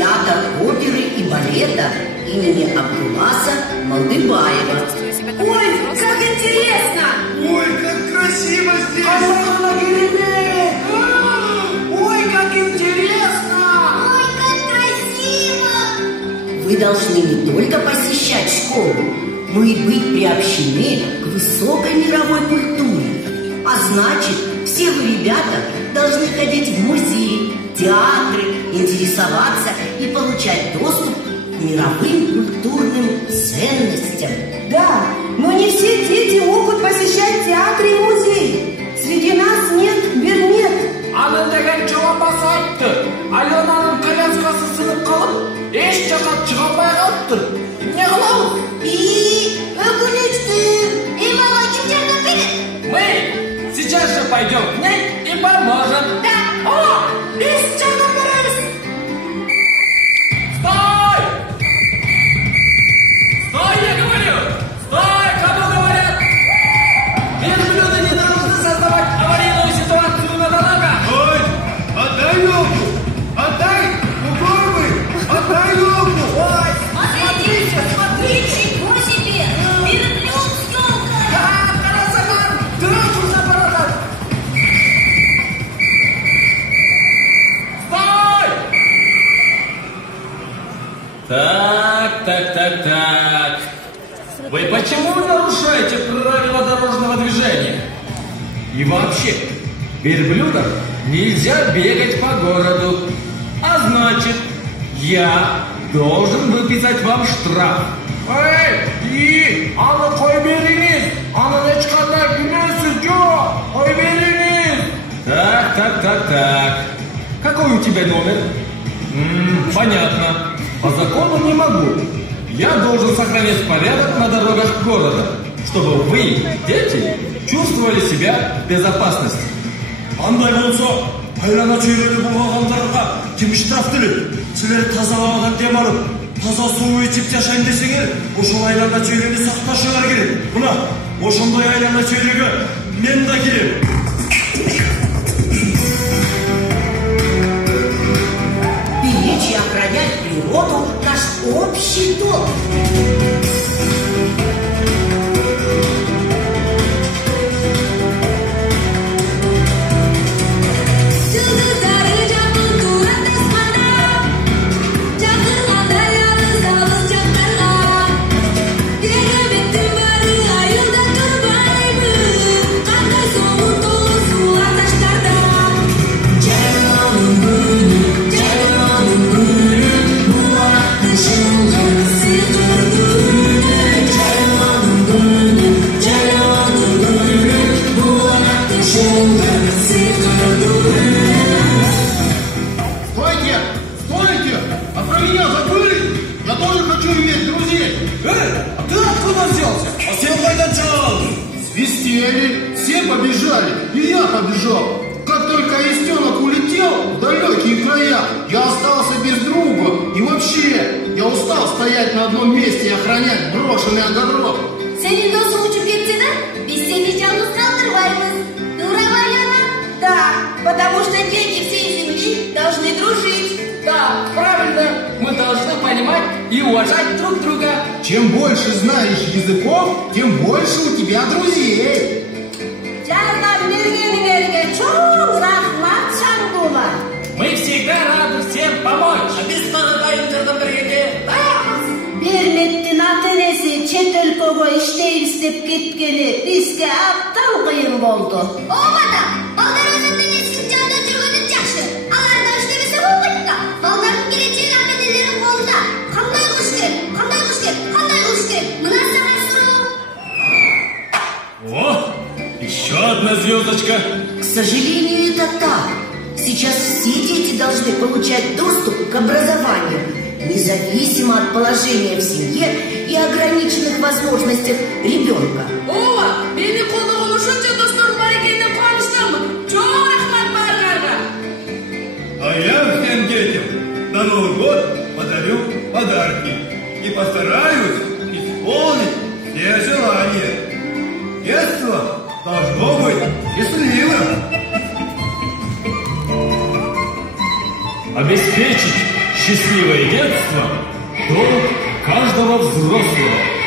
театр оперы и балета имени Абдуласа Малдыбаева. Ой, как интересно! Ой, как красиво здесь! Ой, как интересно! Ой, как красиво! Вы должны не только посещать школу, но и быть приобщены к высокой мировой культуре. А значит, все вы, ребята, должны ходить в музеи, театры, интересоваться и получать доступ к мировым культурным ценностям. Да, но не все дети могут посещать театры и музеи. Среди нас нет бернет. Аны деген жауап айтты. Аленаның коляскасы сынып қалып, еш жаққа шыға алмай қалыптыр. Не қыламыз? Өкінішті. Бала, кім жардам береді? Мы сейчас же пойдем к ней и поможем. Да. О, біз жардам береміз. Стой! Стой, я говорю! Стой, кому говорят! Верблюды не должны создавать аварийную ситуацию на дорогах! Ой, отдай елку! Отдай! Упоры! Отдай елку! Ой! Смотрите, ничего себе! Верблюд с елкой! Карасакан! Дрожу за бородом! Стой! Так. Вы почему нарушаете правила дорожного движения? И вообще, верблюдам нельзя бегать по городу. А значит, я должен выписать вам штраф. Эй, аны қой беріңіз! Аны ешқандай гүнәсі жоқ! Қой беріңіз! Так. Какой у тебя номер? Понятно. По закону не могу. Я должен сохранять порядок на дорогах города, чтобы вы, дети, чувствовали себя в безопасности. Андай болса, айлана чөйрені болғандарға кім штраф төлейді? Сілер таза ауадан дем алып, таза су içip жашайын десеңер, ошол айлана чөйрені сақташыңар керек. Мына, ошондай айлана чөйреге мен да келем. Беречь и охранять природу – наш общий долг. Стойте! А про меня забыли? Я тоже хочу иметь друзей. А ты откуда взялся? А все пойдачал. Свистели, все побежали, и я побежал. Как только Истенок улетел в далекие края, я остался без друга. И вообще, я устал стоять на одном месте и охранять брошенный огород. Senin dostun uçup gitti de biz seni yalnız kaldırmayız. Дура, Валяна? Да, потому что дети всей земли должны дружить. Да, правильно. Мы должны понимать и уважать друг друга. Чем больше знаешь языков, тем больше у тебя друзей. Жардам бергениңерге чоң рахмат, Шаңдула. Мы всегда рады всем помочь. А без маңдайын жардам бергенге даярбыз. Берметтин ата-энеси чет өлкөгө иштейм деп кеткени бизге абдан кыйын болду. Омада, балдар өзінің денесін жада жүргені жақшы. Аларда іштемесе болмайды да. Балдардың келечегі ата-энелердің қолында. Қандай қылыш керек? Мына саған сұрау. О, еще одна звездочка. К сожалению, это так. Сейчас все дети должны получать доступ к образованию, независимо от положения в семье и ограниченных возможностях ребенка. Ова, мені қолдауы үшінші достар бар екеніне қуаныштымын. Чоң рахмат балаларға. А я всем детям на Новый год подарю подарки и постараюсь исполнить все желания. Детство должно быть счастливым. Обеспечить Счастливое детство – долг каждого взрослого.